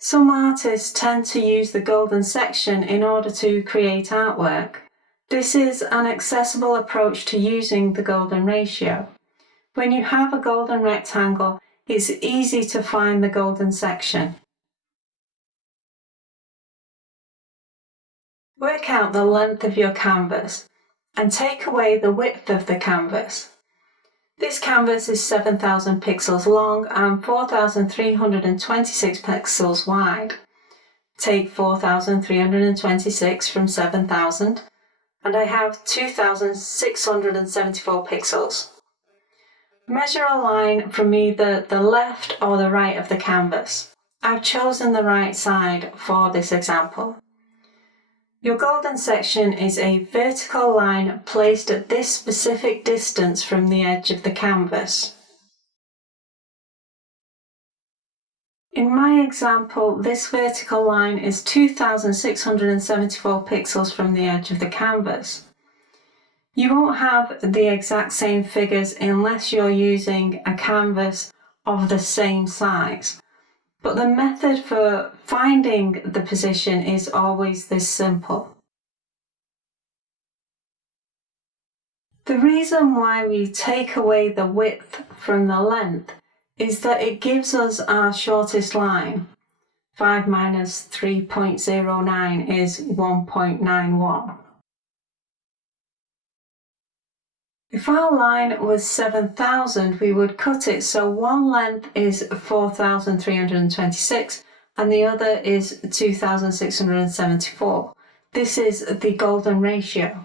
Some artists tend to use the golden section in order to create artwork. This is an accessible approach to using the golden ratio. When you have a golden rectangle, it's easy to find the golden section. Work out the length of your canvas and take away the width of the canvas. This canvas is 7,000 pixels long and 4,326 pixels wide. Take 4,326 from 7,000 and I have 2,674 pixels. Measure a line from either the left or the right of the canvas. I've chosen the right side for this example. Your golden section is a vertical line placed at this specific distance from the edge of the canvas. In my example, this vertical line is 2,674 pixels from the edge of the canvas. You won't have the exact same figures unless you're using a canvas of the same size. But the method for finding the position is always this simple. The reason why we take away the width from the length is that it gives us our shortest line. 5 minus 3.09 is 1.91. If our line was 7,000, we would cut it so one length is 4,326 and the other is 2,674. This is the golden ratio.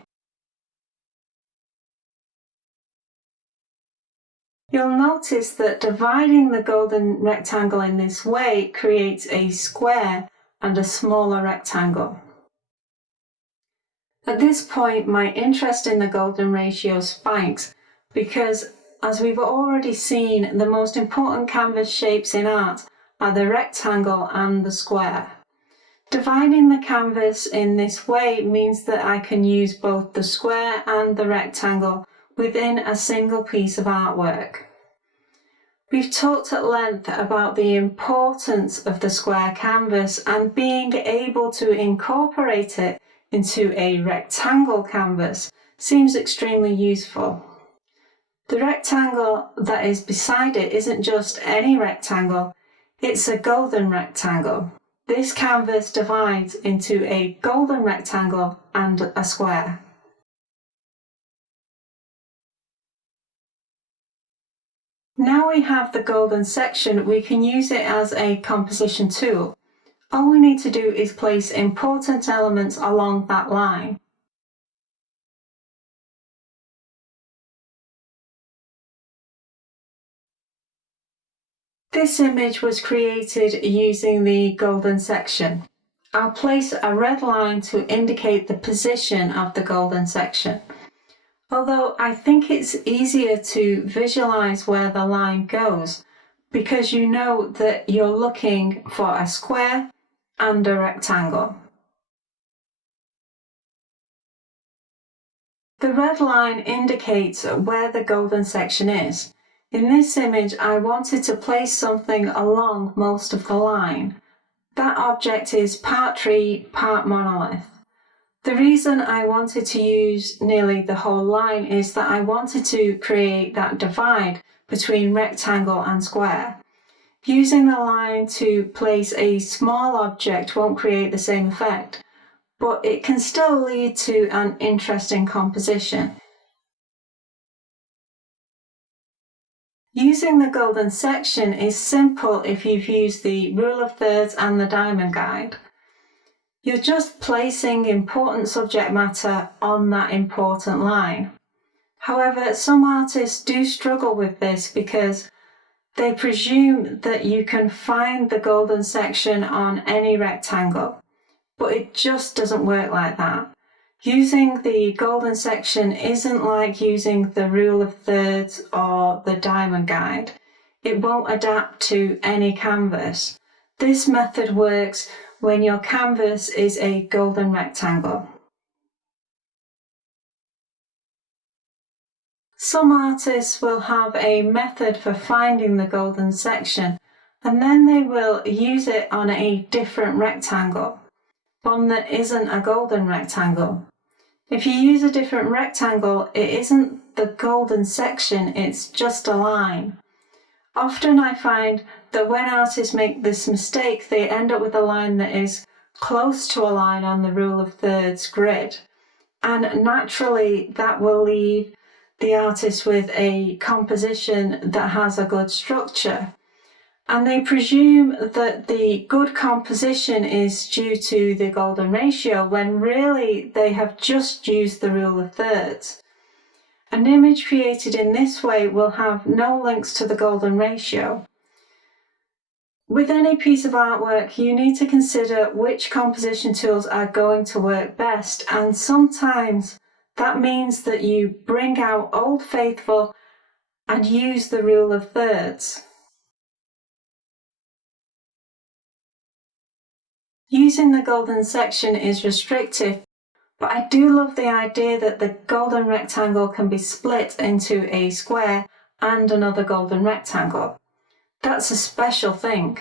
You'll notice that dividing the golden rectangle in this way creates a square and a smaller rectangle. At this point, my interest in the golden ratio spikes because, as we've already seen, the most important canvas shapes in art are the rectangle and the square. Dividing the canvas in this way means that I can use both the square and the rectangle within a single piece of artwork. We've talked at length about the importance of the square canvas and being able to incorporate it into a rectangle canvas seems extremely useful. The rectangle that is beside it isn't just any rectangle, it's a golden rectangle. This canvas divides into a golden rectangle and a square. Now we have the golden section, we can use it as a composition tool. All we need to do is place important elements along that line. This image was created using the golden section. I'll place a red line to indicate the position of the golden section. Although I think it's easier to visualize where the line goes because you know that you're looking for a square and a rectangle. The red line indicates where the golden section is. In this image, I wanted to place something along most of the line. That object is part tree, part monolith. The reason I wanted to use nearly the whole line is that I wanted to create that divide between rectangle and square. Using the line to place a small object won't create the same effect, but it can still lead to an interesting composition. Using the golden section is simple if you've used the rule of thirds and the diamond guide. You're just placing important subject matter on that important line. However, some artists do struggle with this because they presume that you can find the golden section on any rectangle, but it just doesn't work like that. Using the golden section isn't like using the rule of thirds or the diamond guide. It won't adapt to any canvas. This method works when your canvas is a golden rectangle. Some artists will have a method for finding the golden section, and then they will use it on a different rectangle, one that isn't a golden rectangle. If you use a different rectangle, it isn't the golden section, it's just a line. Often I find that when artists make this mistake, they end up with a line that is close to a line on the rule of thirds grid. And naturally, that will leave the artist with a composition that has a good structure. And they presume that the good composition is due to the golden ratio, when really they have just used the rule of thirds. An image created in this way will have no links to the golden ratio. With any piece of artwork, you need to consider which composition tools are going to work best, and sometimes that means that you bring out Old Faithful and use the rule of thirds. Using the golden section is restrictive, but I do love the idea that the golden rectangle can be split into a square and another golden rectangle. That's a special thing.